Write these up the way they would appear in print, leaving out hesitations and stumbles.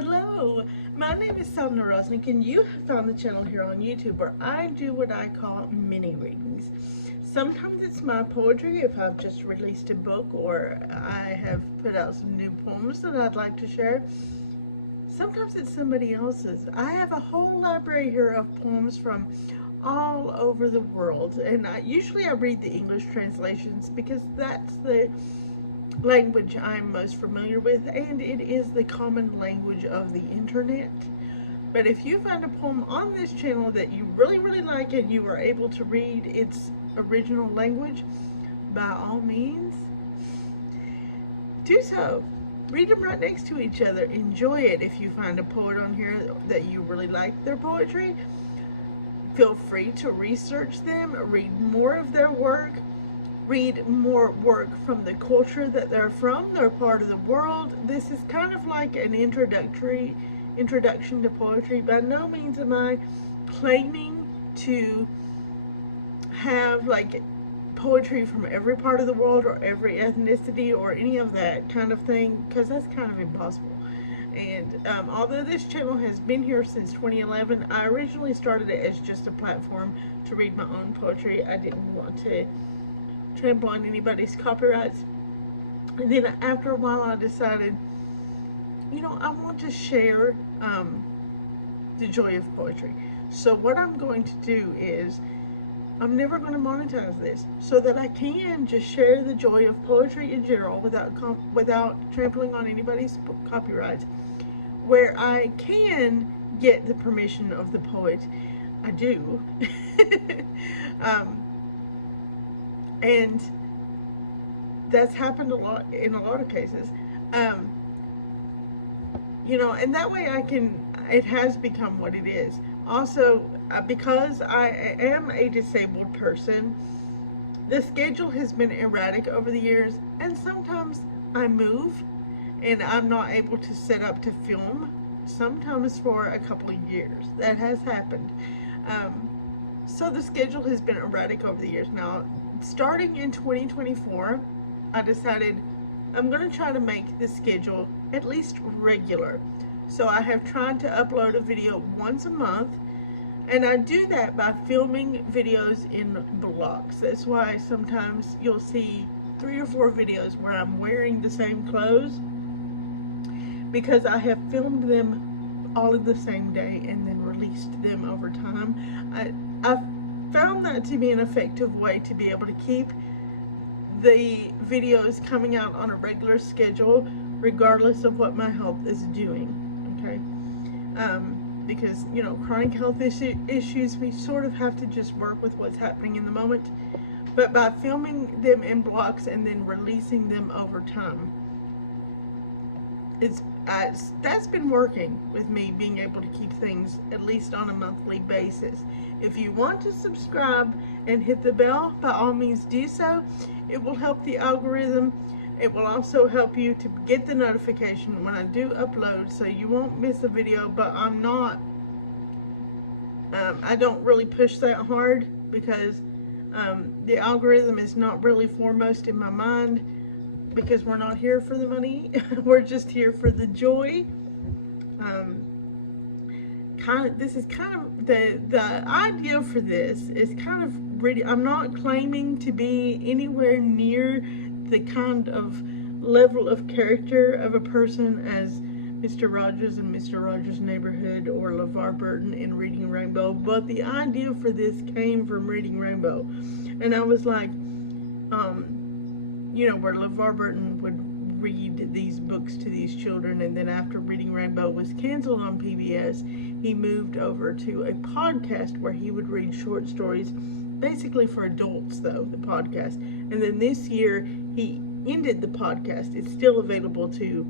Hello, my name is Sabne Raznik, and you have found the channel here on YouTube where I do what I call mini readings. Sometimes it's my poetry if I've just released a book or I have put out some new poems that I'd like to share. Sometimes it's somebody else's. I have a whole library here of poems from all over the world, and usually I read the English translations because that's the language I'm most familiar with, and it is the common language of the internet. But if you find a poem on this channel that you really like and you are able to read its original language, by all means do so. Read them right next to each other. Enjoy it. If you find a poet on here that you really like their poetry, feel free to research them, read more of their work, read more work from the culture that they're from, their part of the world. This is kind of like an introduction to poetry. By no means am I claiming to have like poetry from every part of the world or every ethnicity or any of that kind of thing, because that's kind of impossible. And although this channel has been here since 2011, I originally started it as just a platform to read my own poetry. I didn't want to trample on anybody's copyrights. And then after a while I decided, I want to share the joy of poetry. So what I'm going to do is, I'm never going to monetize this, so that I can just share the joy of poetry in general without trampling on anybody's copyrights. Where I can get the permission of the poet, I do. And that's happened a lot in a lot of cases. And that way it has become what it is. Also, because I am a disabled person, the schedule has been erratic over the years, and sometimes I move and I'm not able to set up to film, sometimes for a couple of years. That has happened. So the schedule has been erratic over the years. Now, starting in 2024, I decided I'm going to try to make the schedule at least regular. So I have tried to upload a video once a month, and I do that by filming videos in blocks. That's why sometimes you'll see 3 or 4 videos where I'm wearing the same clothes, because I have filmed them all in the same day and then released them over time. I've found that to be an effective way to be able to keep the videos coming out on a regular schedule regardless of what my health is doing. Okay, because chronic health issues, we sort of have to just work with what's happening in the moment. But by filming them in blocks and then releasing them over time, that's been working with me, being able to keep things at least on a monthly basis. If you want to subscribe and hit the bell, by all means do so. It will help the algorithm. It will also help you to get the notification when I do upload, so you won't miss a video. But I don't really push that hard, because the algorithm is not really foremost in my mind, because we're not here for the money. We're just here for the joy. This is kind of the idea for this is kind of really, I'm not claiming to be anywhere near the kind of level of character of a person as Mr. Rogers in Mr. Rogers' Neighborhood or LeVar Burton in Reading Rainbow, but the idea for this came from Reading Rainbow. And I was like, where LeVar Burton would read these books to these children, and then after Reading Rainbow was canceled on PBS, he moved over to a podcast where he would read short stories, basically for adults though, the podcast. And then this year, he ended the podcast. It's still available to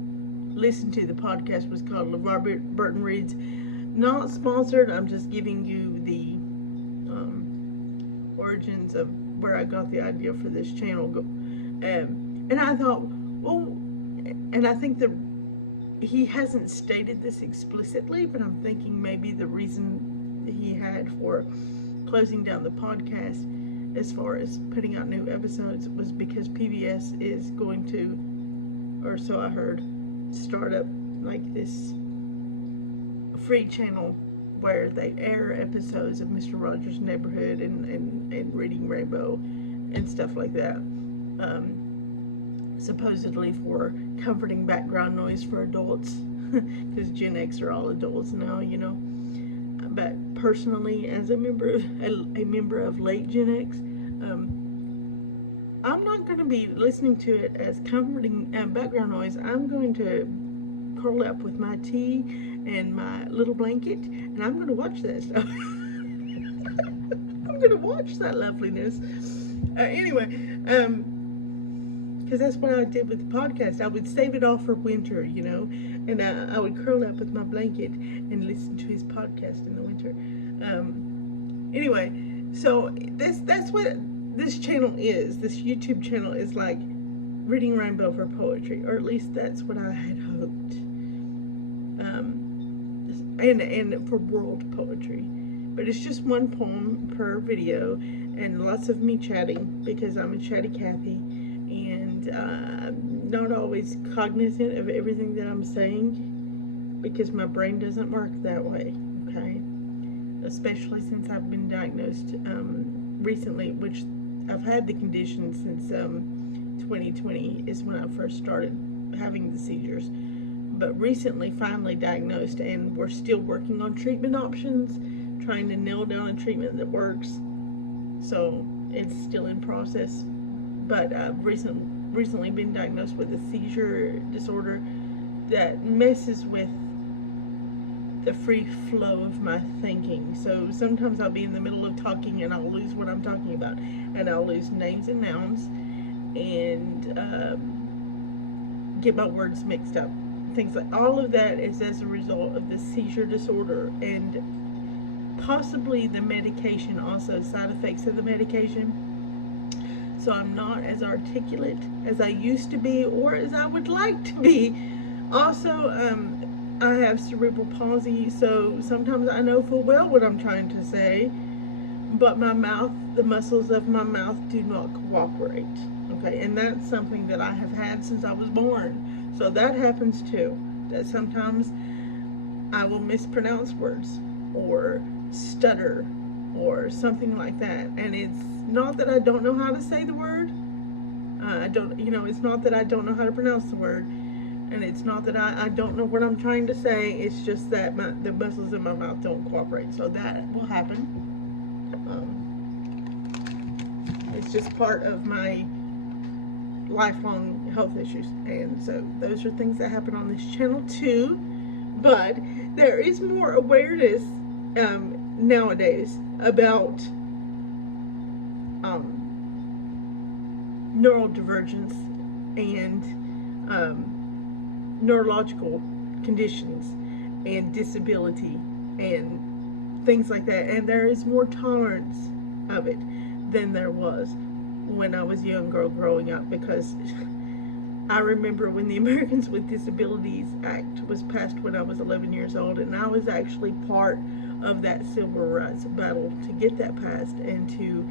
listen to. The podcast was called LeVar Burton Reads. Not sponsored, I'm just giving you the origins of where I got the idea for this channel. And I thought, and I think he hasn't stated this explicitly, but I'm thinking maybe the reason that he had for closing down the podcast as far as putting out new episodes was because PBS is going to, or so I heard, start up like this free channel where they air episodes of Mr. Rogers' Neighborhood and Reading Rainbow and stuff like that. Supposedly for comforting background noise for adults, because Gen X are all adults now, you know. But personally, as a member of late Gen X, I'm not going to be listening to it as comforting background noise. I'm going to curl up with my tea and my little blanket, and I'm going to watch that stuff. I'm going to watch that loveliness. Anyway, because that's what I did with the podcast. I would save it all for winter, you know, and I would curl up with my blanket and listen to his podcast in the winter. Anyway, so that's what this channel is. This YouTube channel is like Reading Rainbow for poetry, or at least that's what I had hoped. And for world poetry. But it's just one poem per video, and lots of me chatting, because I'm a chatty Cathy, and I'm not always cognizant of everything that I'm saying, because my brain doesn't work that way, okay? Especially since I've been diagnosed recently, which I've had the condition since 2020 is when I first started having the seizures. But recently finally diagnosed, and we're still working on treatment options, trying to nail down a treatment that works. So it's still in process. But I've recently been diagnosed with a seizure disorder that messes with the free flow of my thinking. So sometimes I'll be in the middle of talking and I'll lose what I'm talking about, and I'll lose names and nouns, and get my words mixed up. Things like all of that is as a result of the seizure disorder, and possibly the medication, also side effects of the medication. So I'm not as articulate as I used to be, or as I would like to be. Also, I have cerebral palsy, so sometimes I know full well what I'm trying to say, but my mouth, the muscles of my mouth do not cooperate. Okay, and that's something that I have had since I was born. So that happens too, that sometimes I will mispronounce words or stutter or something like that. And it's not that I don't know how to say the word. It's not that I don't know how to pronounce the word. And it's not that I don't know what I'm trying to say. It's just that the muscles in my mouth don't cooperate. So that will happen. It's just part of my lifelong health issues, and so those are things that happen on this channel too. But there is more awareness nowadays about neurodivergence and neurological conditions and disability and things like that, and there is more tolerance of it than there was when I was a young girl growing up, because I remember when the Americans with Disabilities Act was passed when I was 11 years old, and I was actually part of that civil rights battle to get that passed and to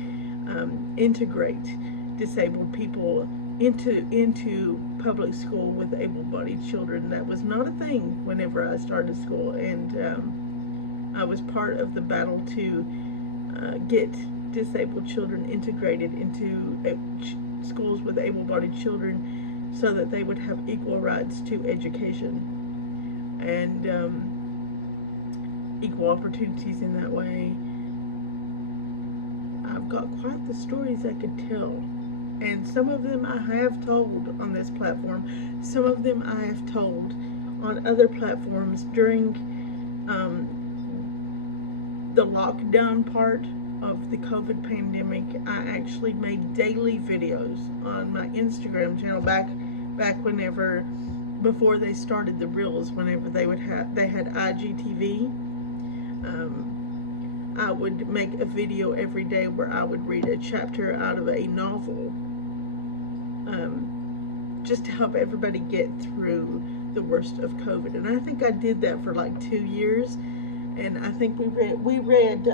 integrate disabled people into public school with able-bodied children. That was not a thing whenever I started school, and I was part of the battle to get disabled children integrated into schools with able-bodied children, so that they would have equal rights to education and equal opportunities in that way. I've got quite the stories I could tell, and some of them I have told on this platform. Some of them I have told on other platforms during the lockdown part of the COVID pandemic. I actually made daily videos on my Instagram channel back whenever, before they started the reels, whenever they had IGTV. I would make a video every day where I would read a chapter out of a novel, just to help everybody get through the worst of COVID. And I think I did that for like 2 years. And I think we read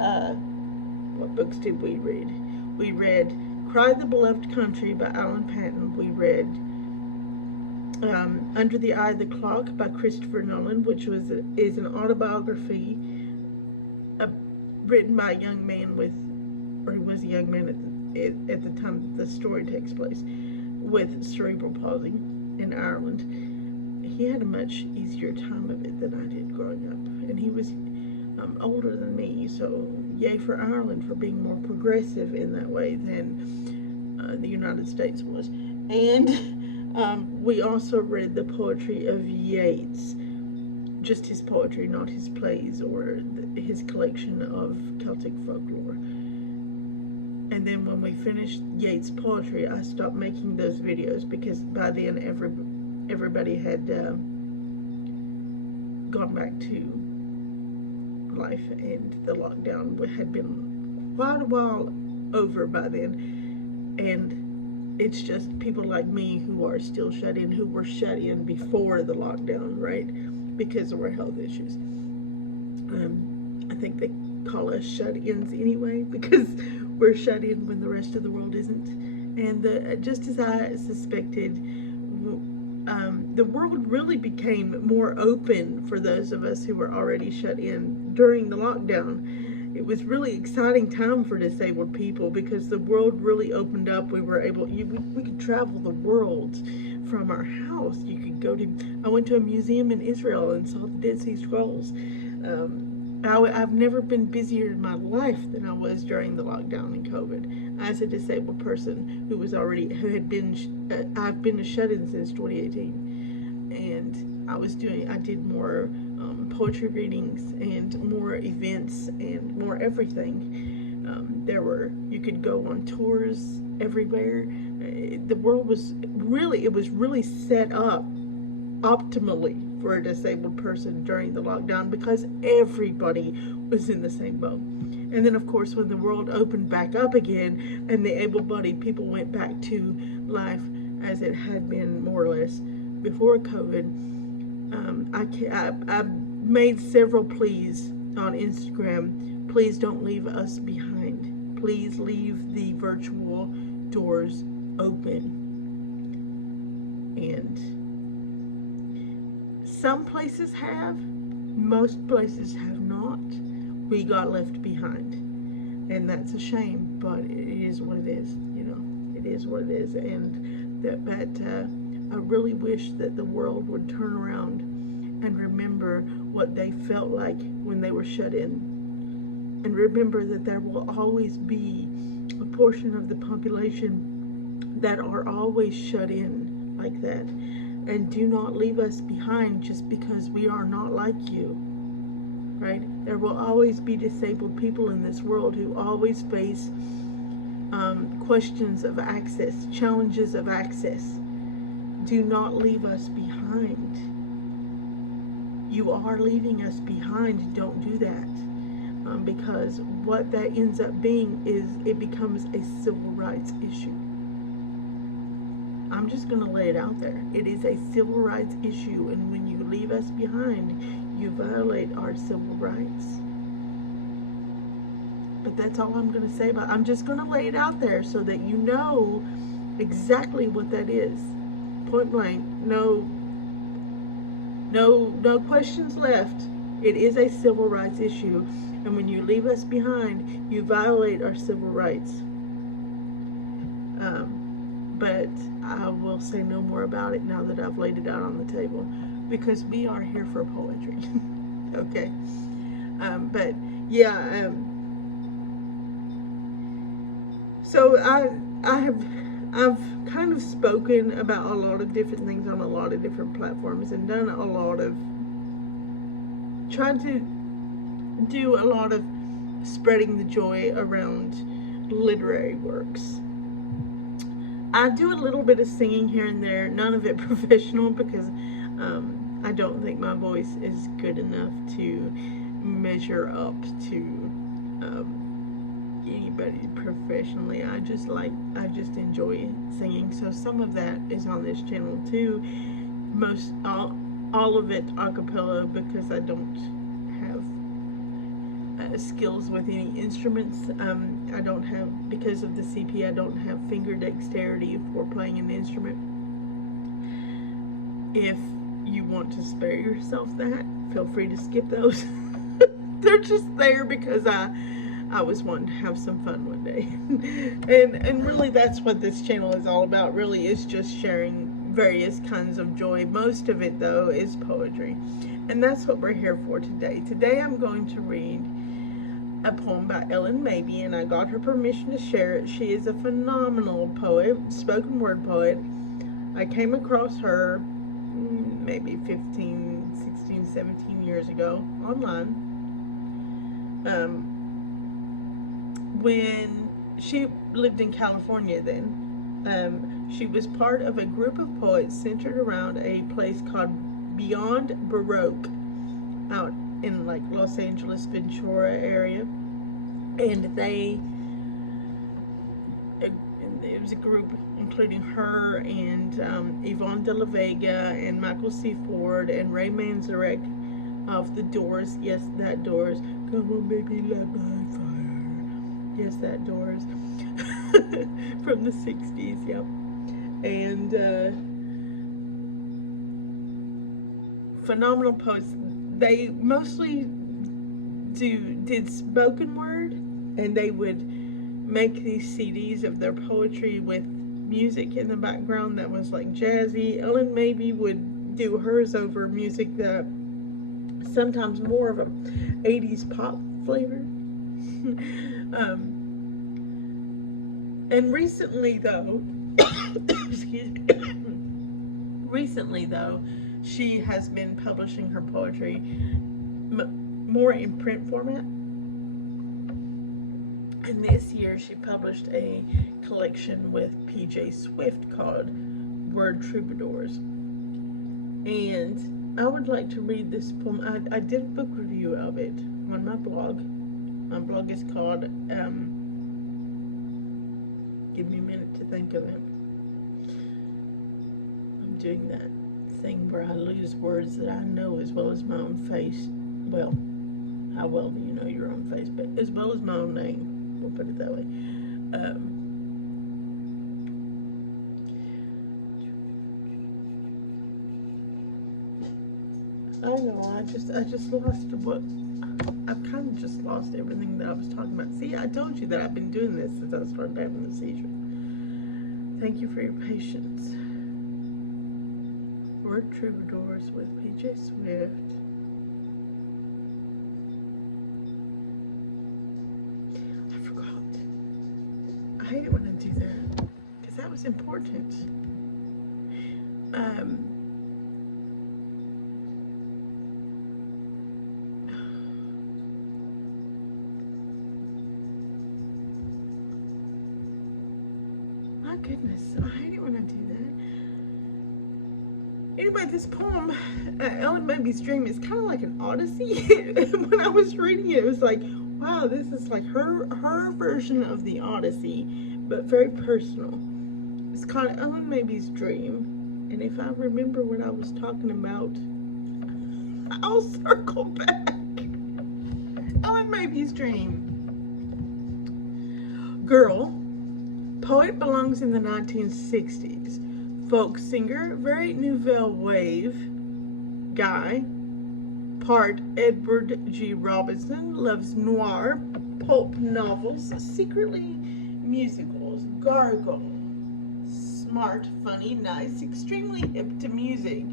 what books did we read? We read Cry the Beloved Country by Alan Patton. We read Under the Eye of the Clock by Christopher Nolan, which is an autobiography uh, written by a young man or he was a young man at the time the story takes place, with cerebral palsy in Ireland. He had a much easier time of it than I did growing up, and he was older than me, so yay for Ireland for being more progressive in that way than the United States was. And we also read the poetry of Yeats, just his poetry, not his plays or his collection of Celtic folklore. And then when we finished Yeats' poetry, I stopped making those videos because by then everybody had gone back to life, and the lockdown had been quite a while over by then. And it's just people like me who are still shut in, who were shut in before the lockdown, right? Because of our health issues. I think they call us shut-ins anyway, because we're shut in when the rest of the world isn't. And just as I suspected, the world really became more open for those of us who were already shut in during the lockdown. It was really exciting time for disabled people because the world really opened up. We were able, we could travel the world from our house. You could go to, I went to a museum in Israel and saw the Dead Sea Scrolls. I've never been busier in my life than I was during the lockdown and COVID. As a disabled person I've been a shut-in since 2018, and I did more poetry readings and more events and more everything. You could go on tours everywhere. The world was really set up optimally for a disabled person during the lockdown because everybody was in the same boat. And then of course when the world opened back up again and the able-bodied people went back to life as it had been more or less before COVID, I made several pleas on Instagram. Please don't leave us behind. Please leave the virtual doors open. And some places have, most places have not. We got left behind, and that's a shame, but it is what it is. It is what it is. And I really wish that the world would turn around and remember what they felt like when they were shut in, and remember that there will always be a portion of the population that are always shut in like that. And do not leave us behind just because we are not like you, right? There will always be disabled people in this world who always face questions of access, challenges of access. Do not leave us behind. You are leaving us behind. Don't do that, because what that ends up being is it becomes a civil rights issue. I'm just going to lay it out there. It is a civil rights issue, and when you leave us behind, you violate our civil rights. But that's all I'm going to say about it. I'm just going to lay it out there so that you know exactly what that is. Point blank. No questions left. It is a civil rights issue, and when you leave us behind, you violate our civil rights. But I will say no more about it now that I've laid it out on the table, because we are here for poetry. Okay. But yeah, so I've kind of spoken about a lot of different things on a lot of different platforms, and done a lot of, tried to do a lot of spreading the joy around literary works. I do a little bit of singing here and there, none of it professional, because I don't think my voice is good enough to measure up to anybody professionally. I just enjoy singing, so some of that is on this channel too. All of it a cappella, because I don't have skills with any instruments. I don't have, because of the CP, I don't have finger dexterity for playing an instrument. If you want to spare yourself that, feel free to skip those. They're just there because I was wanting to have some fun one day. and really that's what this channel is all about, really, is just sharing various kinds of joy. Most of it, though, is poetry. And that's what we're here for today. Today I'm going to read a poem by Ellyn, and I got her permission to share it. She is a phenomenal poet, spoken word poet. I came across her maybe 15, 16, 17 years ago online. When she lived in California then. She was part of a group of poets centered around a place called Beyond Baroque out in like Los Angeles, Ventura area. And it was a group including her and Yvonne de la Vega and Michael C. Ford and Ray Manzarek of the Doors. Yes, that Doors. Come on, baby, light my fire. Yes, that Doors. From the 60s, yep. And phenomenal poets. They mostly did spoken word, and they would make these CDs of their poetry with music in the background that was like jazzy. Ellyn maybe would do hers over music that sometimes more of a 80s pop flavor. And recently though, she has been publishing her poetry more in print format. And this year she published a collection with PJ Swift called Word Troubadours. And I would like to read this poem. I did a book review of it on my blog. My blog is called, give me a minute to think of it. I'm doing that thing where I lose words that I know as well as my own face. Well, how well do you know your own face? But as well as my own name. We'll put it that way. I know, I just lost what, I've kind of just lost everything that I was talking about. See, I told you that I've been doing this since I started having the seizure. Thank you for your patience. Word Troubadours with PJ Swift. I hate it when I do that, because that was important. My goodness, I hate it when I do that. Anyway, this poem, Ellyn Baby's Dream, is kind of like an odyssey. When I was reading it, it was like, wow, this is like her version of the Odyssey, but very personal. It's called Ellyn Baby's Dream, and if I remember what I was talking about, I'll circle back. Ellyn Baby's Dream. Girl, poet belongs in the 1960s. Folk singer, very nouvelle wave guy. Part Edward G. Robinson, loves noir, pulp novels, secretly musicals, gargle, smart, funny, nice, extremely hip to music.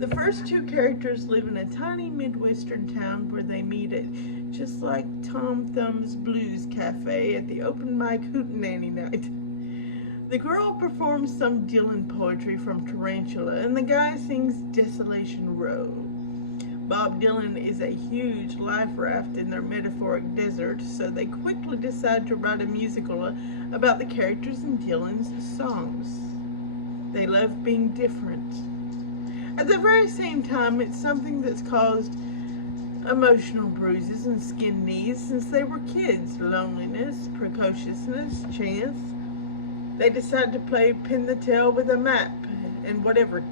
The first two characters live in a tiny Midwestern town where they meet at just like Tom Thumb's Blues Cafe at the open mic hootenanny night. The girl performs some Dylan poetry from Tarantula, and the guy sings Desolation Row. Bob Dylan is a huge life raft in their metaphoric desert, so they quickly decide to write a musical about the characters in Dylan's songs. They love being different. At the very same time, it's something that's caused emotional bruises and skinned knees since they were kids. Loneliness, precociousness, chance. They decide to play pin the tail with a map and whatever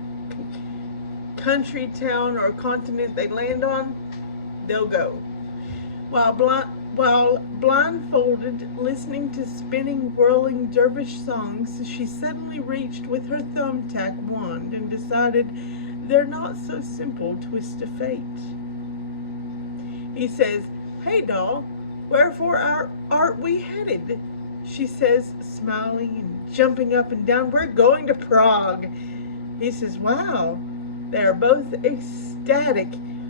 country, town, or continent they land on, they'll go. While blindfolded, listening to spinning, whirling dervish songs, she suddenly reached with her thumbtack wand and decided They're not so simple twists of fate. He says, "Hey, doll, wherefore art we headed?" She says, smiling and jumping up and down, "We're going to Prague." He says, "Wow." They are both ecstatic.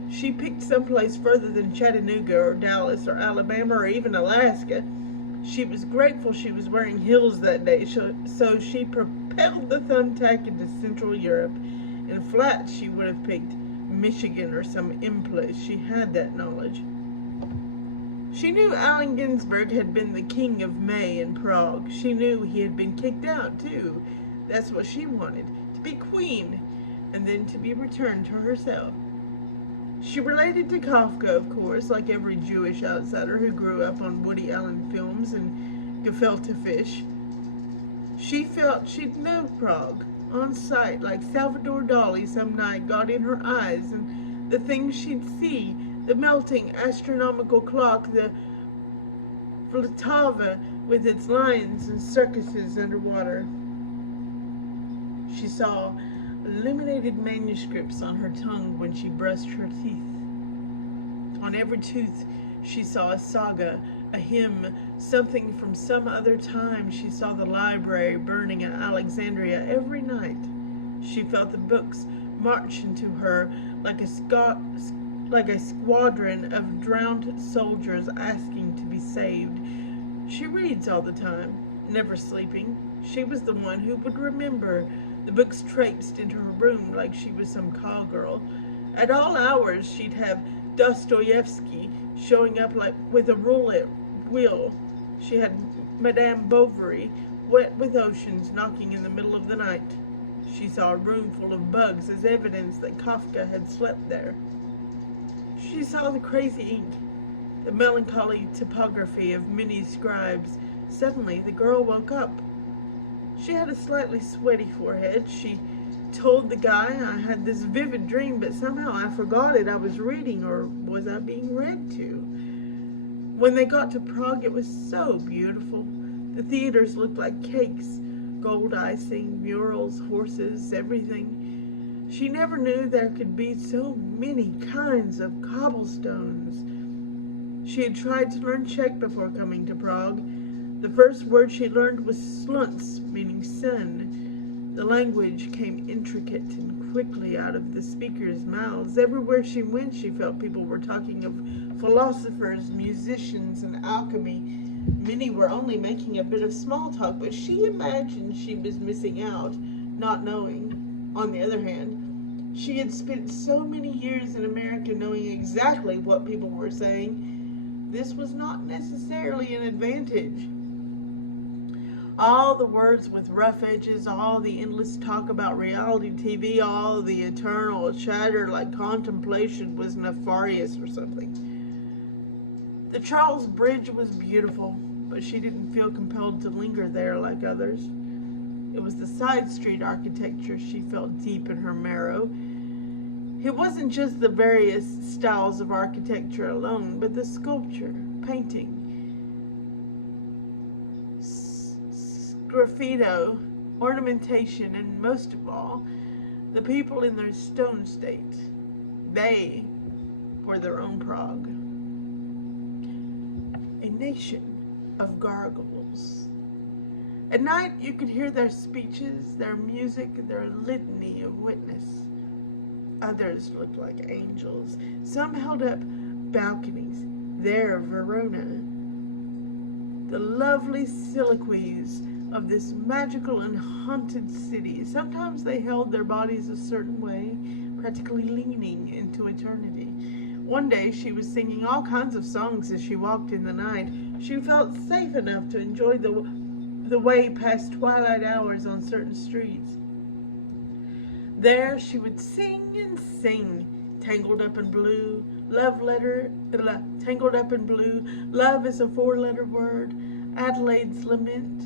She picked someplace further than Chattanooga or Dallas or Alabama or even Alaska. She was grateful she was wearing heels that day, so she propelled the thumbtack into Central Europe. In flats, she would have picked Michigan or some place. She had that knowledge. She knew Allen Ginsberg had been the king of May in Prague. She knew he had been kicked out, too. That's what she wanted, to be queen, and then to be returned to herself. She related to Kafka, of course, like every Jewish outsider who grew up on Woody Allen films and gefilte fish. She felt she'd know Prague on sight, like Salvador Dali some night got in her eyes, and the things she'd see, the melting astronomical clock, the Vltava with its lions and circuses underwater. She saw illuminated manuscripts on her tongue when she brushed her teeth. On every tooth she saw a saga, a hymn, something from some other time. She saw the library burning in Alexandria every night. She felt the books march into her like a squadron of drowned soldiers asking to be saved. She reads all the time, never sleeping. She was the one who would remember. The books traipsed into her room like she was some cowgirl. At all hours she'd have Dostoevsky showing up like with a roulette wheel. She had Madame Bovary, wet with oceans, knocking in the middle of the night. She saw a room full of bugs as evidence that Kafka had slept there. She saw the crazy ink, the melancholy typography of many scribes. Suddenly the girl woke up. She had a slightly sweaty forehead. She told the guy, "I had this vivid dream, but somehow I forgot it. I was reading, or was I being read to?" When they got to Prague, it was so beautiful. The theaters looked like cakes, gold icing, murals, horses, everything. She never knew there could be so many kinds of cobblestones. She had tried to learn Czech before coming to Prague. The first word she learned was slunce, meaning sun. The language came intricate and quickly out of the speakers' mouths. Everywhere she went, she felt people were talking of philosophers, musicians, and alchemy. Many were only making a bit of small talk, but she imagined she was missing out, not knowing. On the other hand, she had spent so many years in America knowing exactly what people were saying. This was not necessarily an advantage. All the words with rough edges, all the endless talk about reality TV, all the eternal chatter like contemplation was nefarious or something. The Charles Bridge was beautiful, but she didn't feel compelled to linger there like others. It was the side street architecture she felt deep in her marrow. It wasn't just the various styles of architecture alone, but the sculpture, painting, graffito, ornamentation, and most of all, the people in their stone state. They were their own Prague. A nation of gargoyles. At night you could hear their speeches, their music, their litany of witness. Others looked like angels. Some held up balconies. Their Verona. The lovely soliloquies of this magical and haunted city. Sometimes they held their bodies a certain way, practically leaning into eternity. One day she was singing all kinds of songs as she walked in the night. She felt safe enough to enjoy the way past twilight hours on certain streets. There she would sing and sing, tangled up in blue, tangled up in blue, love is a 4-letter word, Adelaide's lament.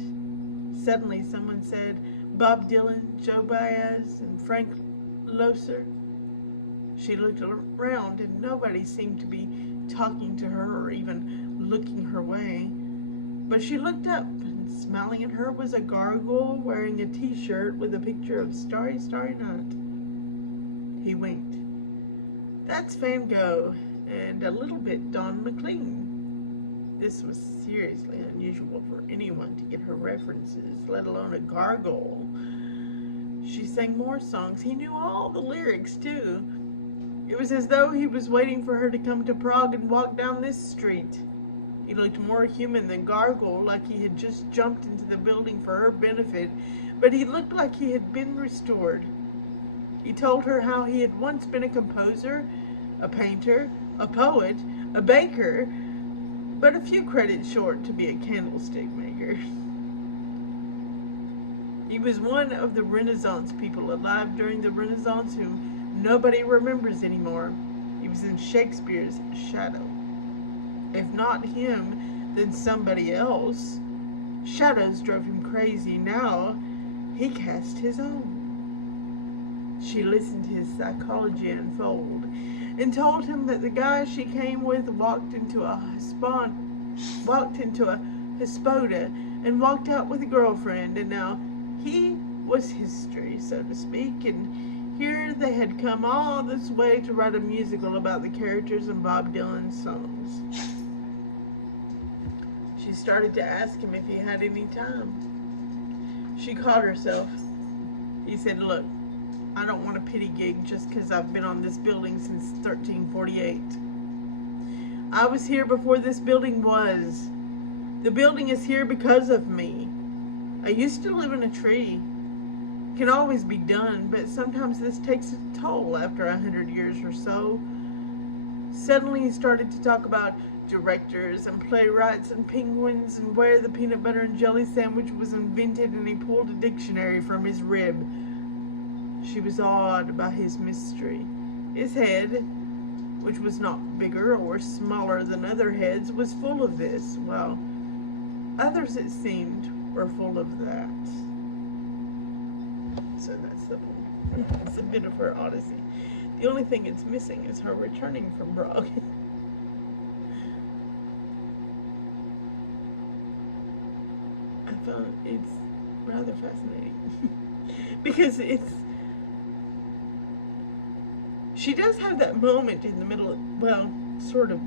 Suddenly someone said, Bob Dylan, Joe Baez, and Frank Loesser. She looked around and nobody seemed to be talking to her or even looking her way. But she looked up, and smiling at her was a gargoyle wearing a t-shirt with a picture of Starry, Starry Night. He winked. That's Van Gogh and a little bit Don McLean. This was seriously unusual for anyone to get her references, let alone a gargoyle. She sang more songs. He knew all the lyrics, too. It was as though he was waiting for her to come to Prague and walk down this street. He looked more human than gargoyle, like he had just jumped into the building for her benefit, but he looked like he had been restored. He told her how he had once been a composer, a painter, a poet, a baker, but a few credits short to be a candlestick maker. He was one of the Renaissance people alive during the Renaissance whom nobody remembers anymore. He was in Shakespeare's shadow. If not him, then somebody else. Shadows drove him crazy. Now he cast his own. She listened to his psychology unfold and told him that the guy she came with walked into a hospoda and walked out with a girlfriend, and now he was history, so to speak, and here they had come all this way to write a musical about the characters in Bob Dylan's songs. She started to ask him if he had any time. She caught herself. He said, look, I don't want a pity gig just because I've been on this building since 1348. I was here before this building was. The building is here because of me. I used to live in a tree. It can always be done, but sometimes this takes a toll after 100 years or so. Suddenly he started to talk about directors and playwrights and penguins and where the peanut butter and jelly sandwich was invented, and he pulled a dictionary from his rib. She was awed by his mystery. His head, which was not bigger or smaller than other heads, was full of this, while others, it seemed, were full of that. So that's the point. It's a bit of her odyssey. The only thing it's missing is her returning from Prague. I found it's rather fascinating. Because she does have that moment in the middle of, well, sort of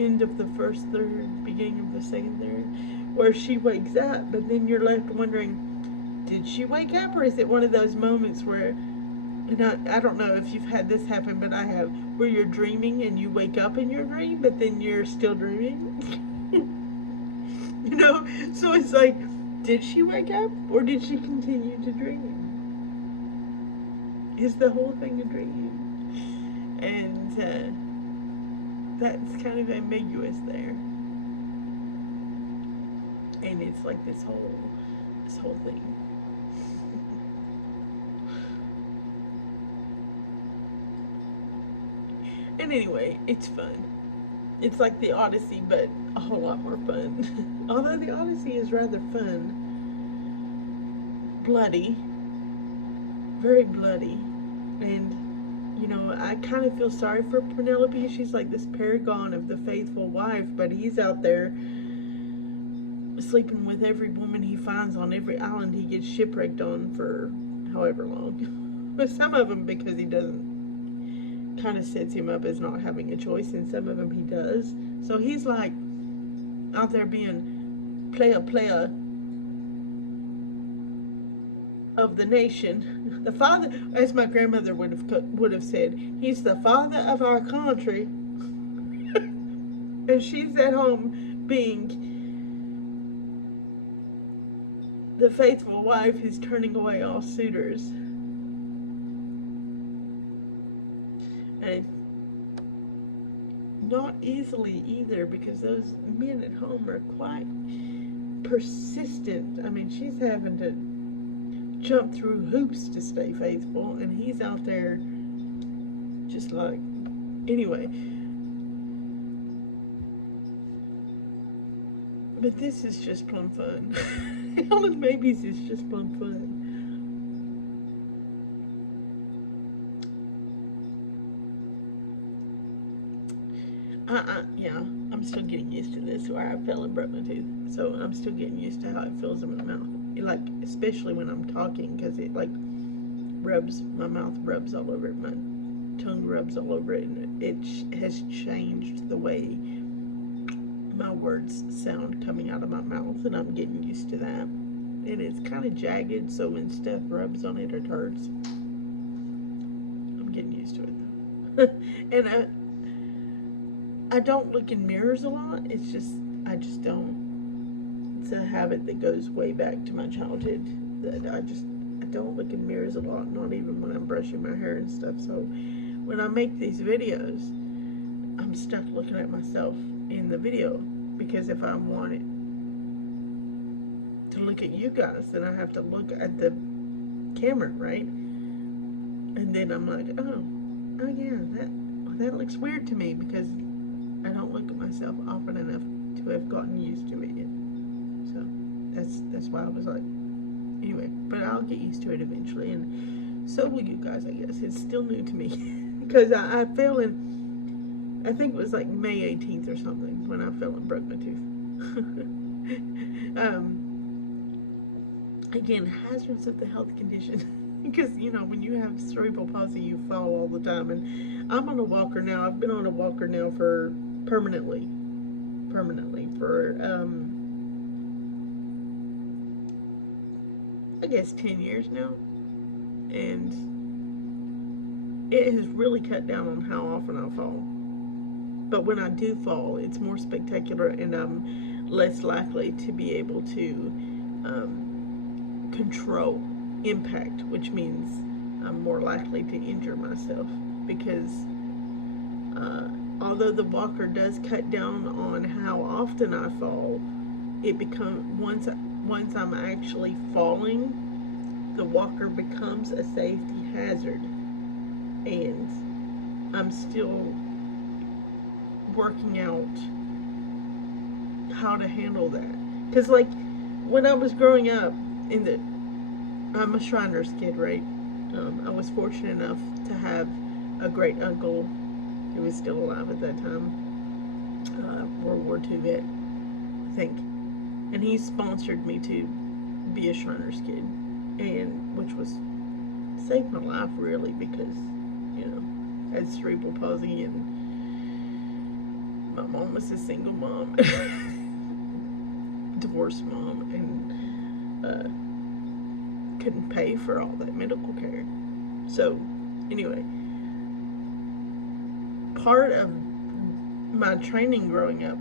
end of the first third, beginning of the second third, where she wakes up, but then you're left wondering, did she wake up, or is it one of those moments where, and I don't know if you've had this happen, but I have, where you're dreaming and you wake up in your dream, but then you're still dreaming? You know? So it's like, did she wake up, or did she continue to dream? Is the whole thing a dream? And that's kind of ambiguous there. And it's like this whole thing. And anyway, it's fun. It's like the Odyssey, but a whole lot more fun. Although the Odyssey is rather fun. Bloody. Very bloody. And, you know, I kind of feel sorry for Penelope. She's like this paragon of the faithful wife, but he's out there sleeping with every woman he finds on every island he gets shipwrecked on for however long. But some of them because he doesn't, kind of sets him up as not having a choice, and some of them he does. So he's like out there being player of the nation. The father, as my grandmother would have said, he's the father of our country. And she's at home being the faithful wife who's turning away all suitors. And not easily either, because those men at home are quite persistent. I mean, she's having to jump through hoops to stay faithful, and he's out there just like, anyway. But this is just plumb fun. Ellyn Babies is just plumb fun. Yeah, I'm still getting used to this, where I fell and broke my tooth. So I'm still getting used to how it feels in my mouth. Like, especially when I'm talking, because it like rubs, my mouth rubs all over it, my tongue rubs all over it, and it has changed the way my words sound coming out of my mouth, and I'm getting used to that. And it's kind of jagged, so when stuff rubs on it, it hurts. I'm getting used to it though. And I don't look in mirrors a lot. It's just, I just don't. It's a habit that goes way back to my childhood, that I don't look in mirrors a lot, not even when I'm brushing my hair and stuff. So when I make these videos, I'm stuck looking at myself in the video, because if I want it to look at you guys, then I have to look at the camera, right? And then I'm like, oh yeah, that looks weird to me, because I don't look at myself often enough to have gotten used to it yet. So that's why I was like, anyway, but I'll get used to it eventually, and so will you guys, I guess. It's still new to me, because I fell in, I think it was like May 18th or something, when I fell and broke my tooth. Again, hazards of the health condition. Because, you know, when you have cerebral palsy, you fall all the time. And I'm on a walker now. I've been on a walker now for permanently for, I guess 10 years now. And it has really cut down on how often I fall. But when I do fall, it's more spectacular, and I'm less likely to be able to control impact, which means I'm more likely to injure myself, because although the walker does cut down on how often I fall, it becomes, once I'm actually falling, the walker becomes a safety hazard, and I'm still working out how to handle that. Because like when I was growing up, I'm a Shriners kid, right? I was fortunate enough to have a great uncle who was still alive at that time, World War II vet, I think, and he sponsored me to be a Shriners kid, and which was saved my life really, because, you know, I had cerebral palsy, and my mom was a single mom, divorced mom, and couldn't pay for all that medical care. So anyway, part of my training growing up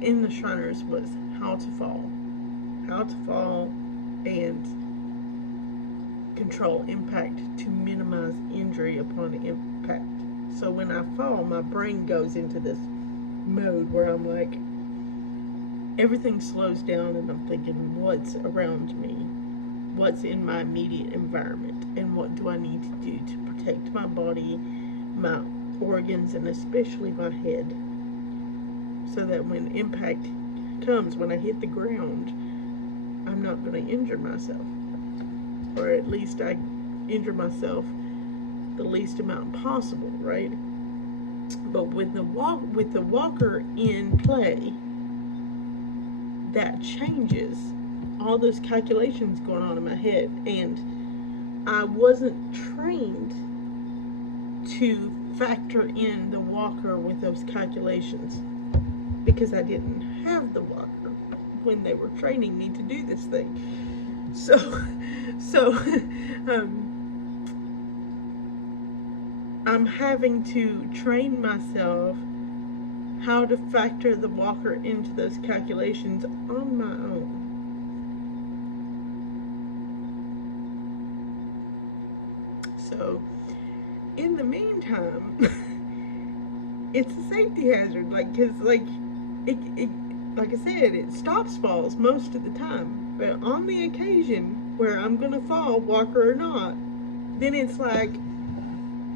in the Shriners was how to fall and control impact to minimize injury upon impact. So when I fall, my brain goes into this mode where I'm like, everything slows down, and I'm thinking, what's around me? What's in my immediate environment? And what do I need to do to protect my body, my organs, and especially my head, so that when impact comes, when I hit the ground, I'm not going to injure myself. Or at least I injure myself the least amount possible, right? But with the walker in play, that changes all those calculations going on in my head, and I wasn't trained to factor in the walker with those calculations, because I didn't have the walker when they were training me to do this thing. So I'm having to train myself how to factor the walker into those calculations on my own. So in the meantime, it's a safety hazard, like, cause like it like I said, it stops falls most of the time, but on the occasion where I'm gonna fall, walker or not, then it's like,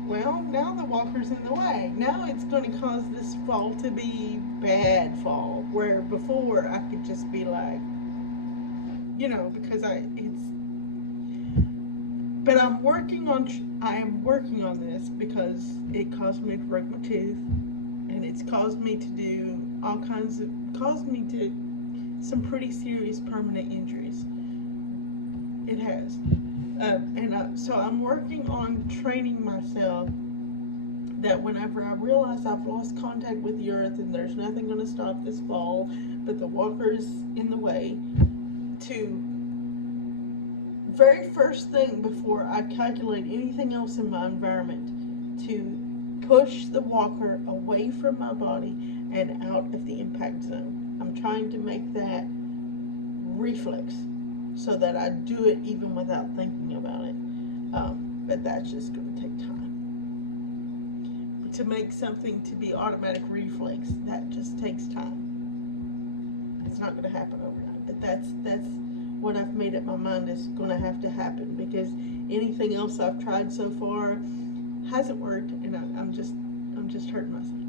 well, now the walker's in the way. Now it's going to cause this fall to be bad fall, where before I could just be like, you know, because but I am working on this, because it caused me to break my tooth, and it's caused me to do caused me to some pretty serious permanent injuries. It has. So I'm working on training myself that whenever I realize I've lost contact with the earth and there's nothing going to stop this fall but the walker's in the way, to very first thing before I calculate anything else in my environment, to push the walker away from my body and out of the impact zone. I'm trying to make that reflex so that I do it even without thinking about it. But that's just going to take time. To make something to be automatic reflex, that just takes time. It's not going to happen overnight. But that's what I've made up my mind is going to have to happen, because anything else I've tried so far hasn't worked, and I'm just hurting myself.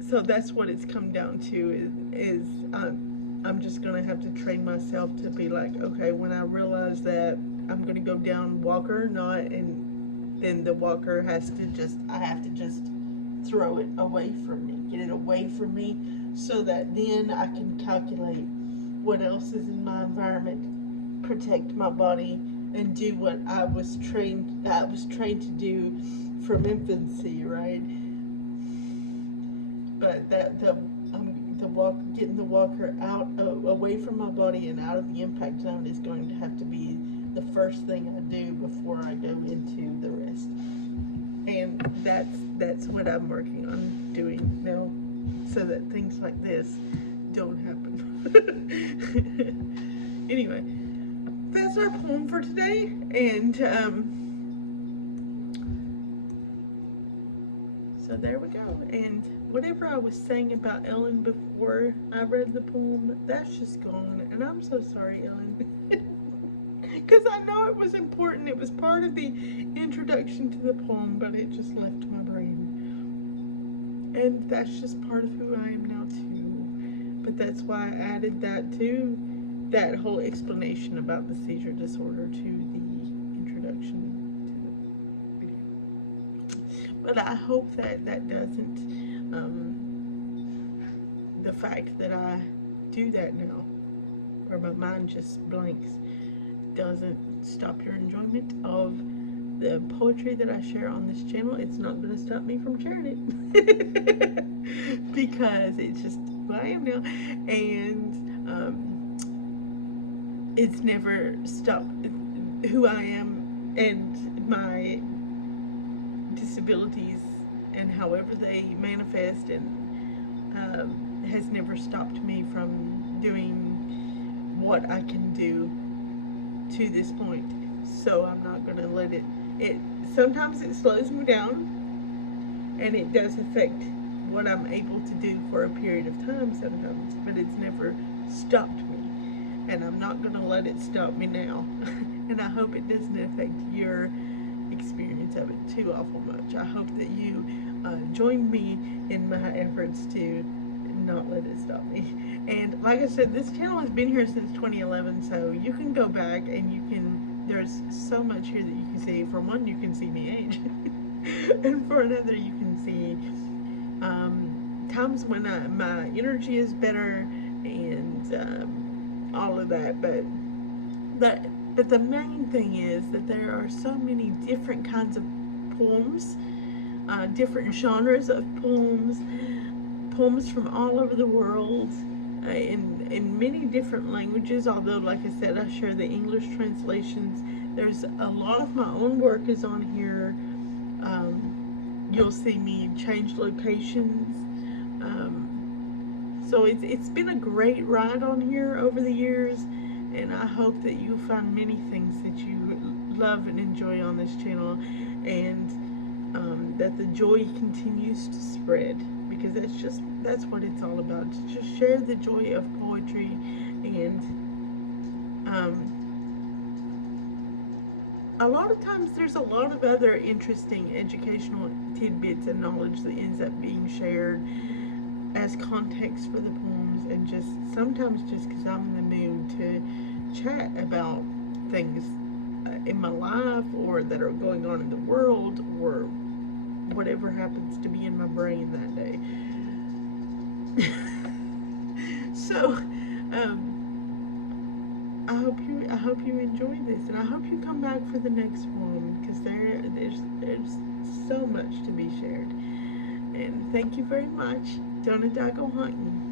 So that's what it's come down to is I'm just going to have to train myself to be like, okay, when I realize that I'm going to go down walker, and then the walker I have to just throw it away from me, get it away from me, so that then I can calculate what else is in my environment, protect my body, and do what I was trained to do from infancy, right? But getting the walker out, away from my body and out of the impact zone is going to have to be the first thing I do before I go into the rest. And that's what I'm working on doing now, so that things like this don't happen. Anyway, that's our poem for today, and so there we go. And whatever I was saying about Ellyn before I read the poem, that's just gone, and I'm so sorry, Ellyn. Because I know it was important. It was part of the introduction to the poem, but it just left my brain. And that's just part of who I am now, too. But that's why I added that, too. That whole explanation about the seizure disorder to the introduction to the video. But I hope that doesn't, the fact that I do that now, where my mind just blanks, doesn't stop your enjoyment of the poetry that I share on this channel. It's not going to stop me from sharing it. Because it's just who I am now. And it's never stopped who I am and my disabilities and however they manifest, and has never stopped me from doing what I can do to this point. So I'm not going to let it sometimes it slows me down, and it does affect what I'm able to do for a period of time sometimes, but it's never stopped me, and I'm not going to let it stop me now. And I hope it doesn't affect your experience of it too awful much. I hope that you join me in my efforts to not let it stop me. And like I said, this channel has been here since 2011, so you can go back and there's so much here that you can see. For one, you can see me age. And for another, you can see times when my energy is better, and all of that. But the main thing is that there are so many different kinds of poems, different genres of poems from all over the world, in many different languages. Although, like I said, I share the English translations. There's a lot of my own work is on here. You'll see me change locations. So it's been a great ride on here over the years, and I hope that you find many things that you love and enjoy on this channel, and that the joy continues to spread, because that's what it's all about. Just share the joy of poetry, and a lot of times there's a lot of other interesting educational tidbits and knowledge that ends up being shared as context for the poems, and just sometimes just because I'm in the mood to chat about things in my life or that are going on in the world, or whatever happens to be in my brain that day. So, I hope you enjoy this, and I hope you come back for the next one, because there's so much to be shared. And thank you very much. Don't go hunting.